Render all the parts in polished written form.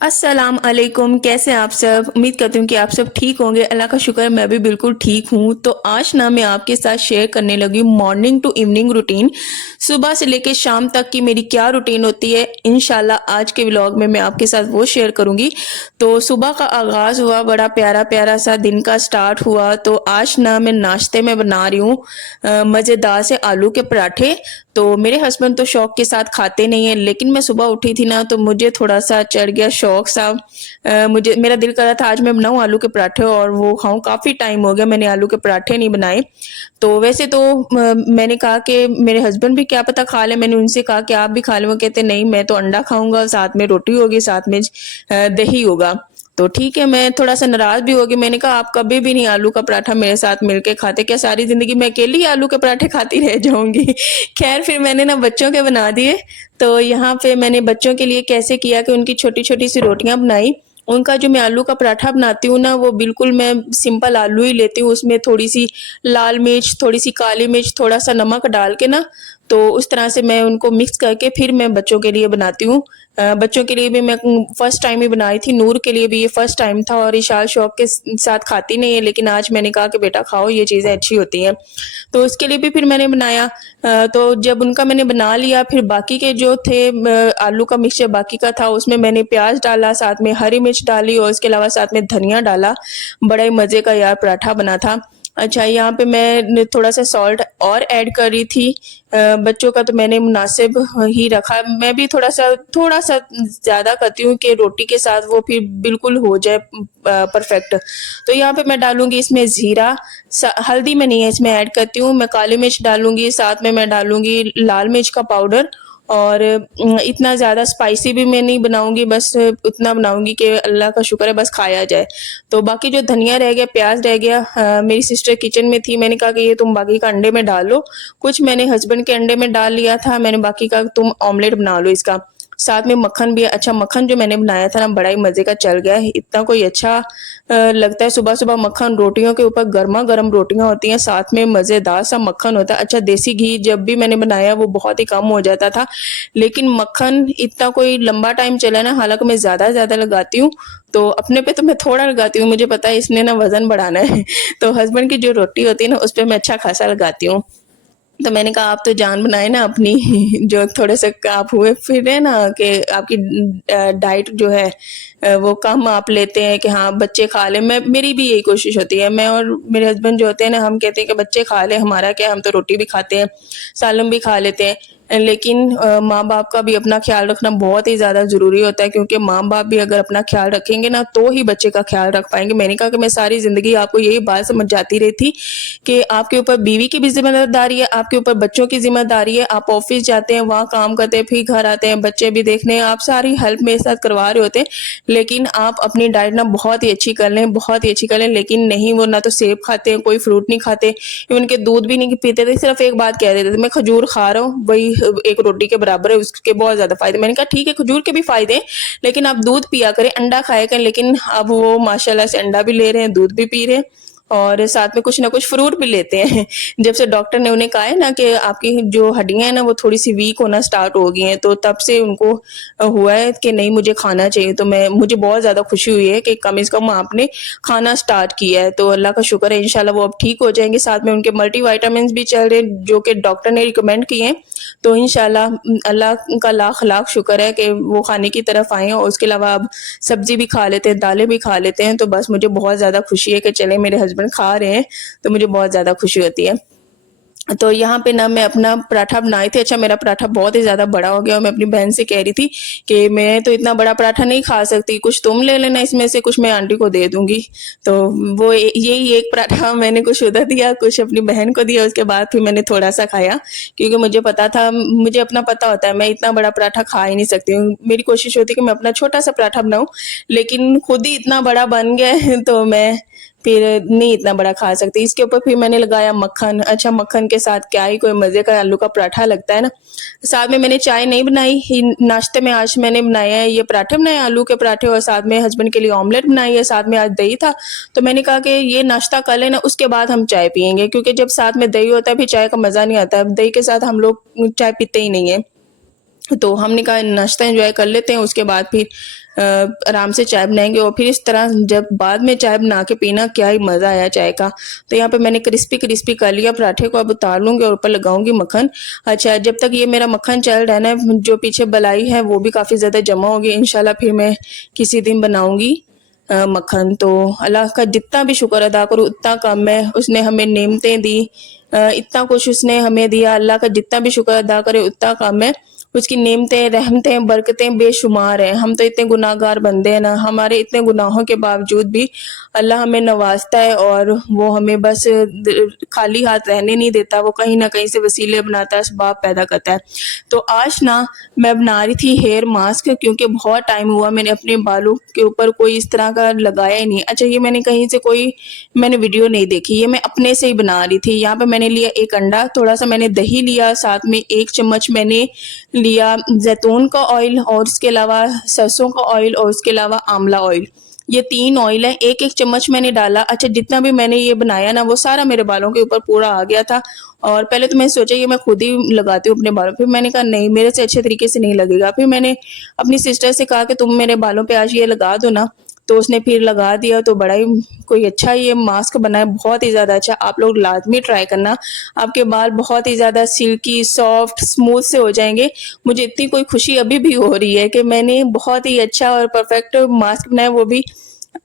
अस्सलाम अलैकुम। कैसे हैं आप सब? उम्मीद करती हूँ कि आप सब ठीक होंगे। अल्लाह का शुक्र है मैं भी बिल्कुल ठीक हूँ। तो आज ना मैं आपके साथ शेयर करने लगी मॉर्निंग टू इवनिंग रूटीन। सुबह से लेके शाम तक की मेरी क्या रूटीन होती है, इंशाल्लाह आज के व्लॉग में मैं आपके साथ वो शेयर करूंगी। तो सुबह का आगाज हुआ, बड़ा प्यारा प्यारा सा दिन का स्टार्ट हुआ। तो आज ना मैं नाश्ते में बना रही हूँ मज़ेदार से आलू के पराठे। तो मेरे हस्बैंड तो शौक के साथ खाते नहीं है, लेकिन मैं सुबह उठी थी ना तो मुझे थोड़ा सा चढ़ गया शौक सा। मुझे मेरा दिल कर रहा था आज मैं बनाऊं आलू के पराठे और वो खाऊं। काफ़ी टाइम हो गया मैंने आलू के पराठे नहीं बनाए। तो वैसे तो मैंने कहा कि मेरे हस्बैंड भी क्या पता खा ले। मैंने उनसे कहा कि आप भी खा लें। वो कहते नहीं, मैं तो अंडा खाऊंगा, साथ में रोटी होगी, साथ में दही होगा। तो ठीक है, मैं थोड़ा सा नाराज भी हो गई। मैंने कहा आप कभी भी नहीं आलू का पराठा मेरे साथ मिलके खाते, क्या सारी जिंदगी मैं अकेली आलू के पराठे खाती रह जाऊंगी? खैर फिर मैंने ना बच्चों के बना दिए। तो यहाँ पे मैंने बच्चों के लिए कैसे किया कि उनकी छोटी छोटी सी रोटियां बनाई। उनका जो मैं आलू का पराठा बनाती हूँ ना, वो बिल्कुल मैं सिंपल आलू ही लेती हूँ। उसमें थोड़ी सी लाल मिर्च, थोड़ी सी काली मिर्च, थोड़ा सा नमक डाल के ना, तो उस तरह से मैं उनको मिक्स करके फिर मैं बच्चों के लिए बनाती हूँ। बच्चों के लिए भी मैं फर्स्ट टाइम ही बनाई थी। नूर के लिए भी ये फर्स्ट टाइम था और इशाल शौक के साथ खाती नहीं है, लेकिन आज मैंने कहा कि बेटा खाओ, ये चीज़ें अच्छी होती हैं। तो उसके लिए भी फिर मैंने बनाया। तो जब उनका मैंने बना लिया, फिर बाकी के जो थे आलू का मिक्सचर बाकी का था, उसमें मैंने प्याज डाला, साथ में हरी मिर्च डाली और इसके अलावा साथ में धनिया डाला। बड़ा ही मज़े का यार पराठा बना था। अच्छा, यहाँ पे मैं थोड़ा सा सॉल्ट और ऐड कर रही थी। बच्चों का तो मैंने मुनासिब ही रखा। मैं भी थोड़ा सा ज़्यादा करती हूँ कि रोटी के साथ वो फिर बिल्कुल हो जाए परफेक्ट। तो यहाँ पे मैं डालूंगी इसमें ज़ीरा। हल्दी में नहीं है इसमें ऐड करती हूँ मैं, काली मिर्च डालूंगी, साथ में मैं डालूंगी लाल मिर्च का पाउडर। और इतना ज़्यादा स्पाइसी भी मैं नहीं बनाऊंगी, बस उतना बनाऊंगी कि अल्लाह का शुक्र है बस खाया जाए। तो बाकी जो धनिया रह गया, प्याज रह गया, मेरी सिस्टर किचन में थी, मैंने कहा कि ये तुम बाकी का अंडे में डाल लो। कुछ मैंने हस्बैंड के अंडे में डाल लिया था, मैंने बाकी का तुम ऑमलेट बना लो इसका। साथ में मक्खन भी, अच्छा मक्खन जो मैंने बनाया था ना बड़ा ही मजे का चल गया है। इतना कोई अच्छा लगता है सुबह सुबह मक्खन रोटियों के ऊपर, गर्मा गर्म रोटियां होती हैं, साथ में मजेदार सा मक्खन होता है। अच्छा देसी घी जब भी मैंने बनाया वो बहुत ही कम हो जाता था, लेकिन मक्खन इतना कोई लंबा टाइम चला ना, हालांकि मैं ज्यादा ज्यादा लगाती हूँ। तो अपने पे तो मैं थोड़ा लगाती हूँ, मुझे पता है इसने ना वजन बढ़ाना है। तो हस्बैंड की जो रोटी होती है ना उस पर मैं अच्छा खासा लगाती हूँ। तो मैंने कहा आप तो जान बनाए ना अपनी। जो थोड़े से आप हुए फिर है ना कि आपकी डाइट जो है वो कम आप लेते हैं कि हाँ बच्चे खा लें। मैं मेरी भी यही कोशिश होती है। मैं और मेरे हस्बैंड जो होते हैं ना, हम कहते हैं कि बच्चे खा लें, हमारा क्या, हम तो रोटी भी खाते हैं, सालन भी खा लेते हैं। लेकिन माँ बाप का भी अपना ख्याल रखना बहुत ही ज़्यादा ज़रूरी होता है, क्योंकि माँ बाप भी अगर अपना ख्याल रखेंगे ना तो ही बच्चे का ख्याल रख पाएंगे। मैंने कहा कि मैं सारी ज़िंदगी आपको यही बात समझ जाती रही थी कि आपके ऊपर बीवी की भी जिम्मेदारी है, आपके ऊपर बच्चों की जिम्मेदारी है। आप ऑफिस जाते हैं, वहाँ काम करते हैं, फिर घर आते हैं, बच्चे भी देखने हैं, आप सारी हेल्प मेरे साथ करवा रहे होते हैं। लेकिन आप अपनी डाइट ना बहुत ही अच्छी कर लें, बहुत ही अच्छी कर लें। लेकिन नहीं, वो ना तो सेब खाते हैं, कोई फ्रूट नहीं खाते, उनके दूध भी नहीं पीते थे। सिर्फ एक बात कह देते थे, मैं खजूर खा रहा हूँ, वही एक रोटी के बराबर है, उसके बहुत ज्यादा फायदे। मैंने कहा ठीक है, खजूर के भी फायदे हैं, लेकिन आप दूध पिया करें, अंडा खाया करें। लेकिन अब वो माशाल्लाह से अंडा भी ले रहे हैं, दूध भी पी रहे हैं और साथ में कुछ ना कुछ फ्रूट भी लेते हैं। जब से डॉक्टर ने उन्हें कहा है ना कि आपकी जो हड्डियां हैं ना वो थोड़ी सी वीक होना स्टार्ट हो गई हैं, तो तब से उनको हुआ है कि नहीं मुझे खाना चाहिए। तो मुझे बहुत ज़्यादा खुशी हुई है कि कम से कम आपने खाना स्टार्ट किया है। तो अल्लाह का शुक्र है, इंशाल्लाह वो अब ठीक हो जाएंगे। साथ में उनके मल्टी वाइटामिन भी चल रहे हैं जो कि डॉक्टर ने रिकमेंड किए हैं। तो इंशाल्लाह अल्लाह का लाख लाख शुक्र है कि वो खाने की तरफ आए हैं। और उसके अलावा अब सब्जी भी खा लेते हैं, दालें भी खा लेते हैं। तो बस मुझे बहुत ज़्यादा खुशी है कि चले मेरे हस्बैंड खा रहे हैं, तो मुझे बहुत ज़्यादा खुशी होती है। तो यहाँ पे ना मैं अपना पराठा बनाई थी। अच्छा, मेरा पराठा बहुत ही ज़्यादा बड़ा हो गया और मैं अपनी बहन से कह रही थी कि मैं तो इतना बड़ा पराठा नहीं खा सकती, कुछ तुम ले लेना इसमें से, कुछ मैं आंटी को दे दूंगी। तो वो यही एक पराठा मैंने कुछ उधर दिया, कुछ अपनी बहन को दिया। उसके बाद फिर मैंने थोड़ा सा खाया, क्योंकि मुझे पता था, मुझे अपना पता होता है मैं इतना बड़ा पराठा खा ही नहीं सकती हूँ। मेरी कोशिश होती है कि मैं अपना छोटा सा पराठा बनाऊँ, लेकिन खुद ही इतना बड़ा बन गया है तो मैं फिर नहीं इतना बड़ा खा सकती। इसके ऊपर फिर मैंने लगाया मक्खन। अच्छा, मक्खन के साथ क्या ही कोई मज़े का आलू का पराठा लगता है ना। साथ में मैंने चाय नहीं बनाई, नाश्ते में आज मैंने बनाया है ये पराठे बनाए, आलू के पराठे, और साथ में हस्बैंड के लिए ऑमलेट बनाई है। साथ में आज दही था, तो मैंने कहा कि ये नाश्ता कर लेना, उसके बाद हम चाय पियेंगे, क्योंकि जब साथ में दही होता है फिर चाय का मज़ा नहीं आता। दही के साथ हम लोग चाय पीते ही नहीं है। तो हमने कहा नाश्ता एंजॉय कर लेते हैं, उसके बाद फिर आराम से चाय बनाएँगे और फिर इस तरह जब बाद में चाय बना के पीना, क्या ही मज़ा आया चाय का। तो यहाँ पे मैंने क्रिस्पी-क्रिस्पी कर लिया पराठे को, अब उतार लूँगी और ऊपर लगाऊँगी मक्खन। अच्छा, जब तक ये मेरा मक्खन चल रहा है ना, जो पीछे बलाई है वो भी काफ़ी ज़्यादा जमा होगी। इंशाल्लाह फिर मैं किसी दिन बनाऊँगी मक्खन। तो अल्लाह का जितना भी शुक्र अदा करूँ उतना कम है। उसने हमें नेमतें दी, इतना कुछ उसने हमें दिया, अल्लाह का जितना भी शुक्र अदा करे उतना कम है। उसकी नेमतें, रहमतें, बरकतें बेशुमार हैं। हम तो इतने गुनाहगार बंदे हैं ना, हमारे इतने गुनाहों के बावजूद भी अल्लाह हमें नवाज़ता है और वो हमें बस खाली हाथ रहने नहीं देता। वो कहीं न कहीं से वसीले बनाता है, असबाब पैदा करता है। तो आज ना मैं बना रही थी हेयर मास्क, क्योंकि बहुत टाइम हुआ मैंने अपने बालों के ऊपर कोई इस तरह का लगाया ही नहीं। अच्छा, ये मैंने कहीं से कोई मैंने वीडियो नहीं देखी, ये मैं अपने से ही बना रही थी। यहाँ पे मैंने लिया एक अंडा, थोड़ा-सा मैंने दही लिया, साथ में 1 चम्मच मैंने लिया ज़ैतून का ऑयल और इसके अलावा सरसों का ऑयल और उसके अलावा आंवला ऑयल। ये 3 ऑयल है, 1-1 चम्मच मैंने डाला। अच्छा, जितना भी मैंने ये बनाया ना वो सारा मेरे बालों के ऊपर पूरा आ गया था और पहले तो मैंने सोचा ये मैं खुद ही लगाती हूँ अपने बालों पे, फिर मैंने कहा नहीं, मेरे से अच्छे तरीके से नहीं लगेगा। फिर मैंने अपनी सिस्टर से कहा कि तुम मेरे बालों पे आज ये लगा दो ना, तो उसने फिर लगा दिया तो बड़ा ही कोई अच्छा ये मास्क बना है, बहुत ही ज़्यादा अच्छा। आप लोग लाज़मी ट्राई करना, आपके बाल बहुत ही ज़्यादा सिल्की, सॉफ्ट, स्मूथ से हो जाएँगे। मुझे इतनी कोई खुशी अभी भी हो रही है कि मैंने बहुत ही अच्छा और परफेक्ट मास्क बनाया, वो भी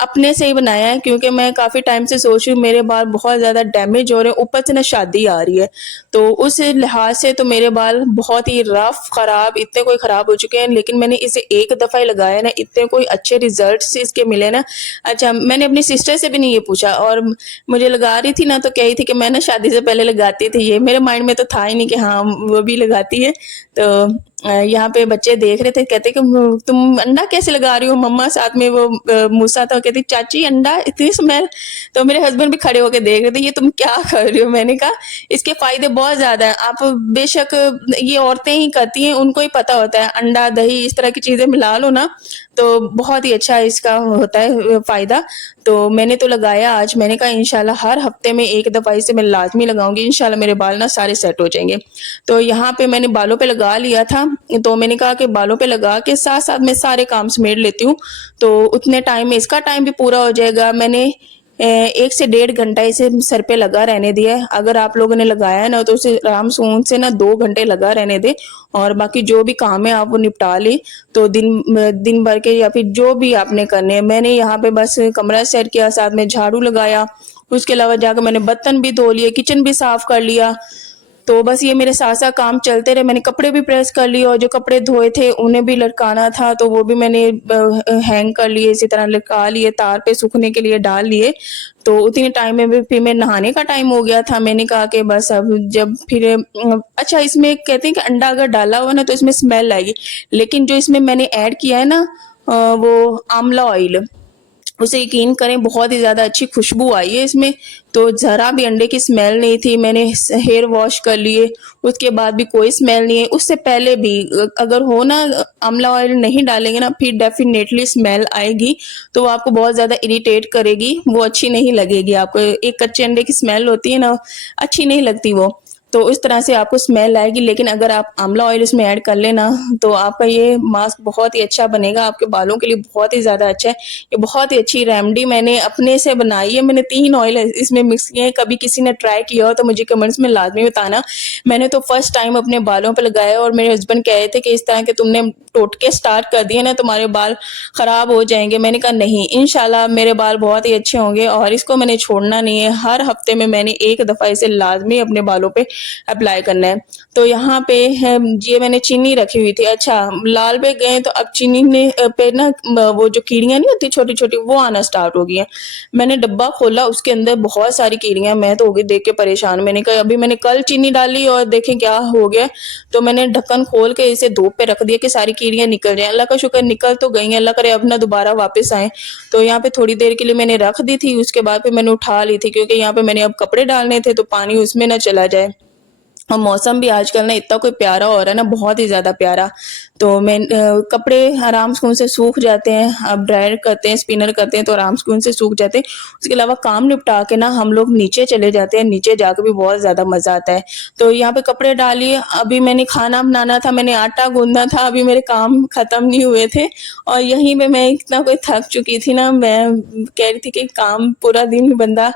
अपने से ही बनाया है, क्योंकि मैं काफ़ी टाइम से सोच रही हूँ मेरे बाल बहुत ज़्यादा डैमेज हो रहे हैं, ऊपर से ना शादी आ रही है। तो उस लिहाज से तो मेरे बाल बहुत ही रफ़, ख़राब, इतने कोई ख़राब हो चुके हैं, लेकिन मैंने इसे एक दफ़ा ही लगाया ना, इतने कोई अच्छे रिज़ल्ट्स इसके मिले ना। अच्छा, मैंने अपनी सिस्टर से भी नहीं ये पूछा और मुझे लगा रही थी ना तो कह रही थी कि मैं ना शादी से पहले लगाती थी ये। मेरे माइंड में तो था ही नहीं कि हाँ, वो भी लगाती है। तो यहाँ पे बच्चे देख रहे थे, कहते कि तुम अंडा कैसे लगा रही हो मम्मा, साथ में वो मूसा था, कहती चाची अंडा, इतनी स्मेल। तो मेरे हस्बैंड भी खड़े होके देख रहे थे, ये तुम क्या कर रही हो। मैंने कहा इसके फायदे बहुत ज्यादा है, आप बेशक ये औरतें ही करती हैं, उनको ही पता होता है, अंडा दही इस तरह की चीजें मिला लो ना तो बहुत ही अच्छा इसका होता है फायदा। तो मैंने तो लगाया आज, मैंने कहा इंशाल्लाह हर हफ्ते में एक दफा इसे मैं लाजमी लगाऊंगी, इंशाल्लाह मेरे बाल ना सारे सेट हो जाएंगे। तो यहाँ पे मैंने बालों पे लगा लिया था, तो मैंने कहा कि बालों पे लगा के साथ साथ मैं सारे काम समेट लेती हूँ, तो उतने टाइम में इसका टाइम भी पूरा हो जाएगा। मैंने 1 से 1.5 घंटा इसे सर पे लगा रहने दिया है। अगर आप लोगों ने लगाया है ना तो उसे आराम से ना 2 घंटे लगा रहने दे और बाकी जो भी काम है आप वो निपटा लें। तो दिन भर के या फिर जो भी आपने करने हैं, मैंने यहाँ पे बस कमरा सेट किया, साथ में झाड़ू लगाया, उसके अलावा जाकर मैंने बर्तन भी धो लिए, किचन भी साफ कर लिया। तो बस ये मेरे साथ-साथ काम चलते रहे। मैंने कपड़े भी प्रेस कर लिए और जो कपड़े धोए थे उन्हें भी लटकाना था, तो वो भी मैंने हैंग कर लिए, इसी तरह लटका लिए, तार पे सूखने के लिए डाल लिए। तो उतने टाइम में भी फिर मैं नहाने का टाइम हो गया था। मैंने कहा कि बस अब जब फिर अच्छा, इसमें कहते हैं कि अंडा अगर डाला हुआ ना तो इसमें स्मेल आएगी, लेकिन जो इसमें मैंने ऐड किया है ना वो आंवला ऑयल, उसे यकीन करें बहुत ही ज़्यादा अच्छी खुशबू आई है इसमें। तो ज़रा भी अंडे की स्मेल नहीं थी। मैंने हेयर वॉश कर लिए, उसके बाद भी कोई स्मेल नहीं है। उससे पहले भी अगर हो ना आंवला ऑयल नहीं डालेंगे ना फिर डेफिनेटली स्मेल आएगी, तो वो आपको बहुत ज़्यादा इरिटेट करेगी, वो अच्छी नहीं लगेगी आपको। एक कच्चे अंडे की स्मेल होती है ना, अच्छी नहीं लगती वो। तो इस तरह से आपको स्मेल आएगी, लेकिन अगर आप आंवला ऑयल इसमें ऐड कर लेना तो आपका ये मास्क बहुत ही अच्छा बनेगा, आपके बालों के लिए बहुत ही ज़्यादा अच्छा है। ये बहुत ही अच्छी रेमेडी मैंने अपने से बनाई है। मैंने 3 ऑयल इसमें मिक्स किए हैं, कभी किसी ने ट्राई किया हो तो मुझे कमेंट्स में लाज़मी बताना। मैंने तो फर्स्ट टाइम अपने बालों पे लगाया और मेरे हस्बैंड कह रहे थे कि इस तरह के तुमने टोटके स्टार्ट कर दिए ना तुम्हारे बाल ख़राब हो जाएँगे। मैंने कहा नहीं, इंशाल्लाह मेरे बाल बहुत ही अच्छे होंगे और इसको मैंने छोड़ना नहीं है। हर हफ्ते में मैंने एक दफ़ा इसे लाज़मी अपने बालों पे अप्लाई करना है। तो यहाँ पे है, ये मैंने चीनी रखी हुई थी। अच्छा, लाल पे गए तो अब चीनी ने पे ना वो जो कीड़ियाँ नहीं होती छोटी-छोटी, वो आना स्टार्ट हो गई हैं। मैंने डब्बा खोला, उसके अंदर बहुत सारी कीड़ियाँ, मैं तो हो गई देख के परेशान। मैंने कहा अभी मैंने कल चीनी डाली और देखें क्या हो गया। तो मैंने ढक्कन खोल के इसे धूप पे रख दिया कि सारी कीड़ियाँ निकल जाएँ। अल्लाह का शुक्र निकल तो गई हैं, अल्लाह करे अब ना दोबारा वापस आएँ। तो यहाँ पे थोड़ी देर के लिए मैंने रख दी थी, उसके बाद फिर मैंने उठा ली थी, क्योंकि यहाँ पे मैंने अब कपड़े डालने थे तो पानी उसमें ना चला जाए। और मौसम भी आजकल ना इतना कोई प्यारा हो रहा है ना, बहुत ही ज़्यादा प्यारा। तो मैं कपड़े आराम सुकून से सूख जाते हैं, अब ड्रायर करते हैं, स्पिनर करते हैं तो आराम सुकून से सूख जाते हैं। उसके अलावा काम निपटा के ना हम लोग नीचे चले जाते हैं, नीचे जाके भी बहुत ज़्यादा मज़ा आता है। तो यहाँ पे कपड़े डालिए, अभी मैंने खाना बनाना था, मैंने आटा गूँथना था, अभी मेरे काम खत्म नहीं हुए थे और यहीं पे मैं इतना कोई थक चुकी थी ना, मैं कह रही थी कि काम पूरा दिन ही बंदा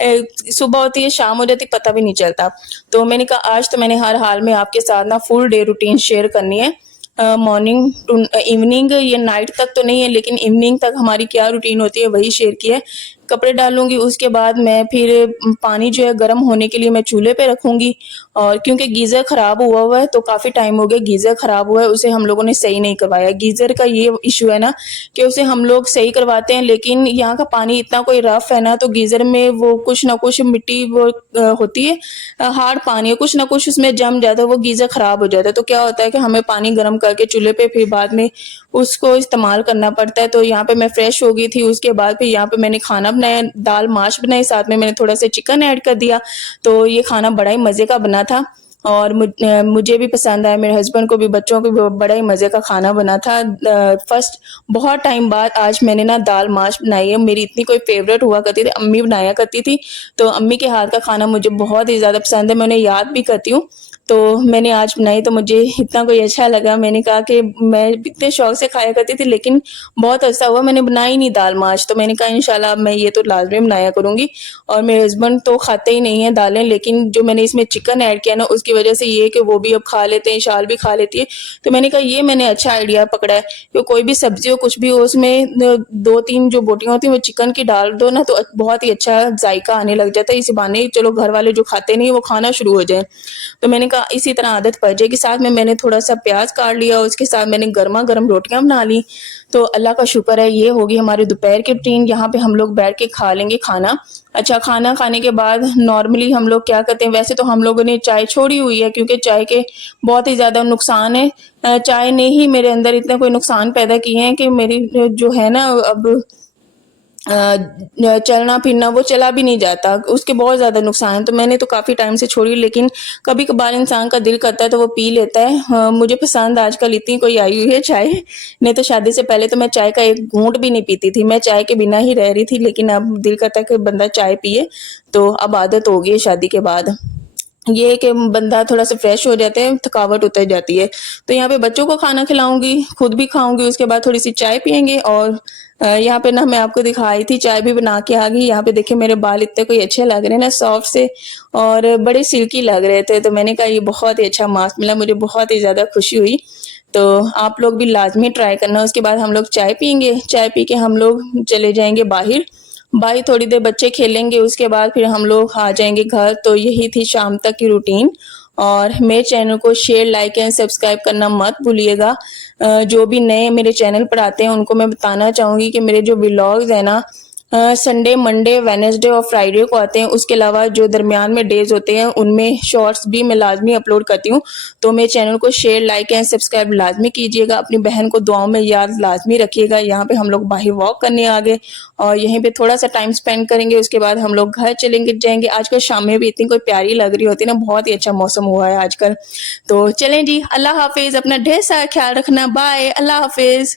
सुबह होती है, शाम हो जाती है, पता भी नहीं चलता। तो मैंने कहा आज तो मैंने हर हाल में आपके साथ ना फुल डे रूटीन शेयर करनी है। मॉर्निंग टू इवनिंग, ये नाइट तक तो नहीं है लेकिन इवनिंग तक हमारी क्या रूटीन होती है वही शेयर की है। कपड़े डालूँगी, उसके बाद मैं फिर पानी जो है गर्म होने के लिए मैं चूल्हे पे रखूँगी और क्योंकि गीज़र ख़राब हुआ है तो काफ़ी टाइम हो गया गीज़र ख़राब हुआ है, उसे हम लोगों ने सही नहीं करवाया। गीज़र का ये इश्यू है ना कि उसे हम लोग सही करवाते हैं लेकिन यहाँ का पानी इतना कोई रफ़ है ना, तो गीज़र में वो कुछ ना कुछ मिट्टी वो होती है, हार्ड पानी है, कुछ ना कुछ उसमें जम जाता है, वो गीज़र ख़राब हो जाता है। तो क्या होता है कि हमें पानी गर्म करके चूल्हे पे फिर बाद में उसको इस्तेमाल करना पड़ता है। तो यहाँ पे मैं फ्रेश हो गई थी, उसके बाद फिर यहाँ पे मैंने खाना बनाया, दाल माश बनाई, साथ में मैंने थोड़ा सा चिकन ऐड कर दिया। तो ये खाना बड़ा ही मज़े का बना था और मुझे भी पसंद आया, मेरे हस्बैंड को भी, बच्चों को भी बड़ा ही मज़े का खाना बना था। फर्स्ट बहुत टाइम बाद आज मैंने ना दाल माश बनाई है, मेरी इतनी कोई फ़ेवरेट हुआ करती थी, अम्मी बनाया करती थी, तो अम्मी के हाथ का खाना मुझे बहुत ही ज़्यादा पसंद है, मैं उन्हें याद भी करती हूँ। तो मैंने आज बनाई तो मुझे इतना कोई अच्छा लगा, मैंने कहा कि मैं इतने शौक से खाया करती थी लेकिन बहुत अरसा हुआ मैंने बनाई नहीं दाल माश, तो मैंने कहा इंशाल्लाह अब मैं ये तो लाज़मी बनाया करूँगी। और मेरे हस्बैंड तो खाते ही नहीं हैं दालें, लेकिन जो मैंने इसमें चिकन ऐड किया ना उसकी वजह से ये है कि वो भी अब खा लेते हैं, शाल भी खा लेती है। तो मैंने कहा ये मैंने अच्छा आइडिया पकड़ा है कि कोई भी सब्ज़ी हो कुछ भी हो उसमें 2-3 जो बोटियाँ होती हैं वो चिकन की डाल दो ना, तो बहुत ही अच्छा ज़ायका आने लग जाता है। इसी बहाने चलो घर वाले जो खाते नहीं वो खाना शुरू हो जाएँ। तो मैंने कहा इसी तरह आदत पड़ जाएगी। साथ में मैंने थोड़ा-सा प्याज़ काट लिया, उसके साथ मैंने गरमा-गरम रोटियाँ बना ली। तो अल्लाह का शुक्र है ये होगी हमारी दोपहर की रूटीन, यहाँ पे हम लोग बैठ के खा लेंगे खाना। अच्छा, खाना खाने के बाद नॉर्मली हम लोग क्या करते हैं, वैसे तो हम लोगों ने चाय छोड़ी हुई है क्योंकि चाय के बहुत ही ज़्यादा नुकसान है। चाय ने ही मेरे अंदर इतने कोई नुकसान पैदा किए हैं कि मेरी जो है ना अब चलना-फिरना वो चला भी नहीं जाता, उसके बहुत ज़्यादा नुकसान हैं। तो मैंने तो काफ़ी टाइम से छोड़ी लेकिन कभी-कभार इंसान का दिल करता है तो वो पी लेता है। मुझे पसंद आजकल इतनी कोई आई हुई है चाय, नहीं तो शादी से पहले तो मैं चाय का एक घूँट भी नहीं पीती थी, मैं चाय के बिना ही रह रही थी लेकिन अब दिल करता है कि बंदा चाय पिए, तो अब आदत हो गई है शादी के बाद। ये है कि बंदा थोड़ा-सा फ्रेश हो जाता है, थकावट उतर जाती है। तो यहाँ पे बच्चों को खाना खिलाऊँगी, खुद भी खाऊँगी, उसके बाद थोड़ी-सी चाय पिएँगे और यहाँ पे ना मैं आपको दिखाई थी, चाय भी बना के आ गई। यहाँ पे देखिए मेरे बाल इतने कोई अच्छे लग रहे हैं ना, सॉफ्ट से और बड़े सिल्की लग रहे थे, तो मैंने कहा ये बहुत ही अच्छा मास्क मिला, मुझे बहुत ही ज़्यादा खुशी हुई। तो आप लोग भी लाज़मी ट्राई करना। उसके बाद हम लोग चाय पिएँगे, चाय पी के हम लोग चले जाएँगे बाहिर। बाहर थोड़ी देर बच्चे खेलेंगे, उसके बाद फिर हम लोग आ जाएँगे घर। तो यही थी शाम तक की रूटीन और मेरे चैनल को शेयर, लाइक एंड सब्सक्राइब करना मत भूलिएगा। जो भी नए मेरे चैनल पर आते हैं उनको मैं बताना चाहूँगी कि मेरे जो व्लॉग्स हैं ना संडे, मंडे, वेडनेसडे और फ्राइडे को आते हैं। उसके अलावा जो दरमियान में डेज़ होते हैं उनमें शॉर्ट्स भी मैं लाज़मी अपलोड करती हूँ। तो मेरे चैनल को शेयर, लाइक एंड सब्सक्राइब लाज़मी कीजिएगा। अपनी बहन को दुआओं में याद लाज़मी रखिएगा। यहाँ पे हम लोग बाहर वॉक करने आ गए और यहीं पे थोड़ा-सा टाइम स्पेंड करेंगे, उसके बाद हम लोग घर चलेंगे जाएँगे। आजकल शामें भी इतनी कोई प्यारी लग रही होती है ना, बहुत ही अच्छा मौसम हुआ है आजकल। तो चलें जी, अल्लाह हाफ़िज़, अपना ढेर सारा ख़्याल रखना। बाय, अल्लाह हाफ़िज़।